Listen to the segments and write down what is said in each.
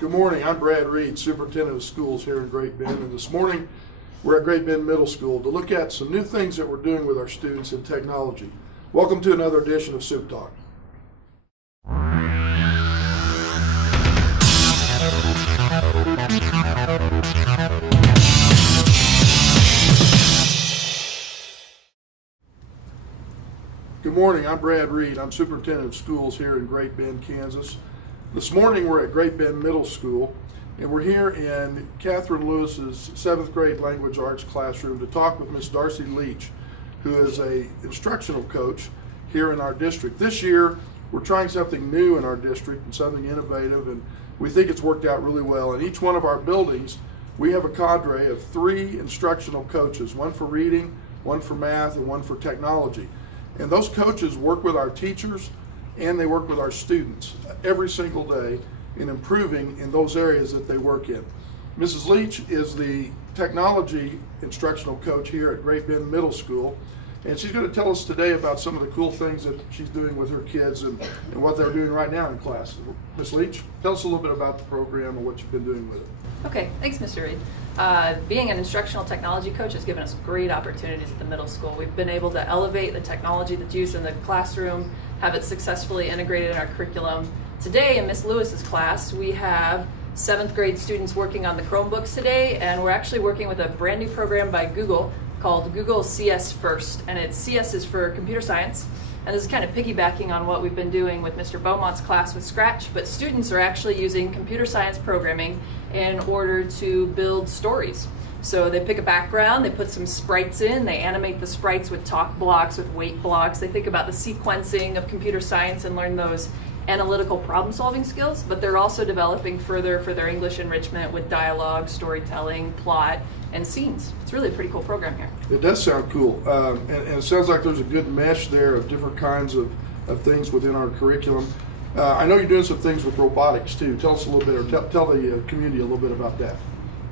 Good morning, I'm Brad Reed, Superintendent of Schools here in Great Bend, and this morning we're at Great Bend Middle School to look at some new things that we're doing with our students in technology. Welcome to another edition of Supetalk. Good morning, I'm Brad Reed, I'm Superintendent of Schools here in Great Bend, Kansas. This morning we're at Great Bend Middle School, and we're here in Catherine Lewis's 7th grade language arts classroom to talk with Miss Darcy Leech, who is an instructional coach here in our district. This year we're trying something new in our district and something innovative, and we think it's worked out really well. In each one of our buildings we have a cadre of 3 instructional coaches, one for reading, one for math, and one for technology. And those coaches work with our teachers and they work with our students every single day in improving in those areas that they work in. Mrs. Leech is the technology instructional coach here at Great Bend Middle School, and she's going to tell us today about some of the cool things that she's doing with her kids and what they're doing right now in class. Ms. Leech, tell us a little bit about the program and what you've been doing with it. Okay, thanks, Mr. Reed. Being an instructional technology coach has given us great opportunities at the middle school. We've been able to elevate the technology that's used in the classroom, have it successfully integrated in our curriculum. Today in Miss Lewis's class, we have 7th grade students working on the Chromebooks today, and we're actually working with a brand new program by Google called Google CS First, and CS is for computer science. And this is kind of piggybacking on what we've been doing with Mr. Beaumont's class with Scratch, but students are actually using computer science programming in order to build stories. So they pick a background, they put some sprites in, they animate the sprites with talk blocks, with weight blocks. They think about the sequencing of computer science and learn those analytical problem-solving skills, but they're also developing further for their English enrichment with dialogue, storytelling, plot, and scenes. It's really a pretty cool program here. It does sound cool, and it sounds like there's a good mesh there of different kinds of things within our curriculum. I know you're doing some things with robotics too. Tell us a little bit, or tell the community a little bit about that.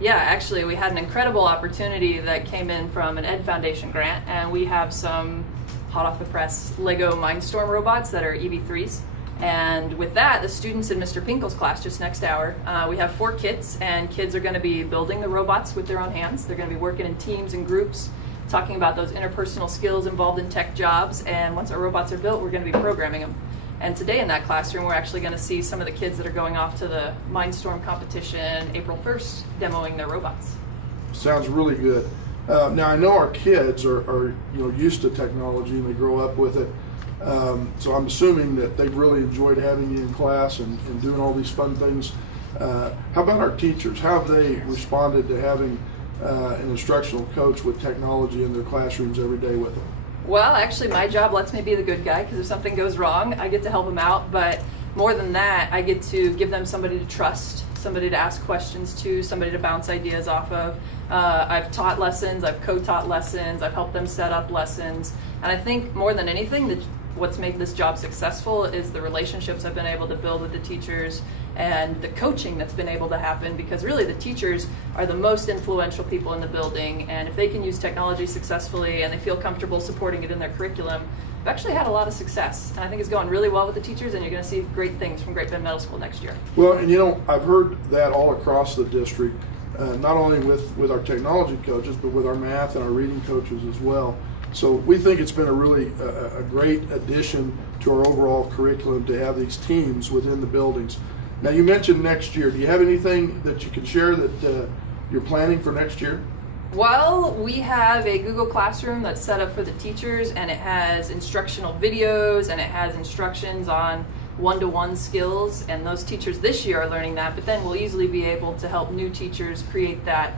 Yeah, actually we had an incredible opportunity that came in from an Ed Foundation grant, and we have some hot off the press Lego Mindstorm robots that are EV3s. And with that, the students in Mr. Pinkel's class just next hour, we have 4 kits, and kids are going to be building the robots with their own hands. They're going to be working in teams and groups, talking about those interpersonal skills involved in tech jobs, and once our robots are built, we're going to be programming them. And today in that classroom, we're actually going to see some of the kids that are going off to the Mindstorm competition April 1st, demoing their robots. Sounds really good. Now I know our kids are used to technology and they grow up with it. So I'm assuming that they've really enjoyed having you in class and doing all these fun things. How about our teachers? How have they responded to having an instructional coach with technology in their classrooms every day with them? Well, actually my job lets me be the good guy, because if something goes wrong, I get to help them out. But more than that, I get to give them somebody to trust, somebody to ask questions to, somebody to bounce ideas off of. I've taught lessons, I've co-taught lessons, I've helped them set up lessons. And I think more than anything, what's made this job successful is the relationships I've been able to build with the teachers and the coaching that's been able to happen, because really the teachers are the most influential people in the building, and if they can use technology successfully and they feel comfortable supporting it in their curriculum, we've actually had a lot of success, and I think it's going really well with the teachers, and you're going to see great things from Great Bend Middle School next year. Well, and I've heard that all across the district, not only with our technology coaches, but with our math and our reading coaches as well. So we think it's been a great addition to our overall curriculum to have these teams within the buildings. Now you mentioned next year. Do you have anything that you can share that you're planning for next year? Well, we have a Google Classroom that's set up for the teachers, and it has instructional videos and it has instructions on one-to-one skills, and those teachers this year are learning that, but then we'll easily be able to help new teachers create that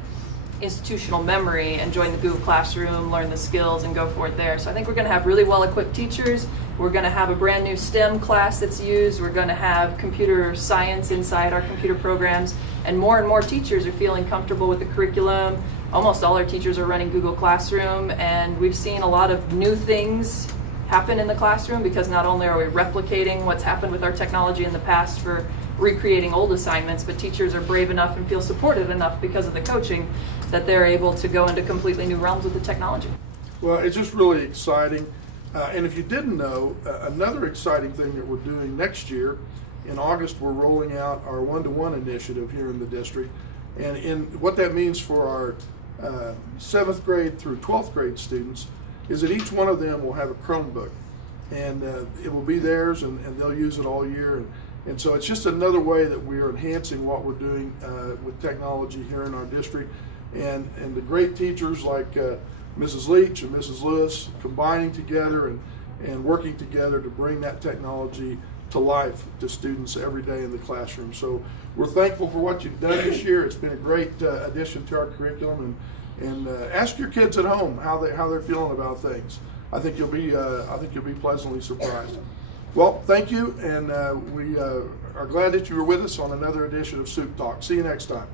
institutional memory and join the Google Classroom, learn the skills, and go forward there. So I think we're going to have really well-equipped teachers. We're going to have a brand new STEM class that's used. We're going to have computer science inside our computer programs, and more teachers are feeling comfortable with the curriculum. Almost all our teachers are running Google Classroom, and we've seen a lot of new things happen in the classroom, because not only are we replicating what's happened with our technology in the past for recreating old assignments, but teachers are brave enough and feel supported enough because of the coaching that they're able to go into completely new realms with the technology. Well, it's just really exciting. And if you didn't know, another exciting thing that we're doing next year In August, we're rolling out our one-to-one initiative here in the district. And what that means for our 7th grade through 12th grade students is that each one of them will have a Chromebook. And it will be theirs, and they'll use it all year. And so it's just another way that we are enhancing what we're doing with technology here in our district. And the great teachers like Mrs. Leech and Mrs. Lewis combining together and working together to bring that technology to life to students every day in the classroom. So we're thankful for what you've done this year. It's been a great addition to our curriculum. And ask your kids at home how they're feeling about things. I think you'll be pleasantly surprised. Well, thank you, and we are glad that you were with us on another edition of Supetalk. See you next time.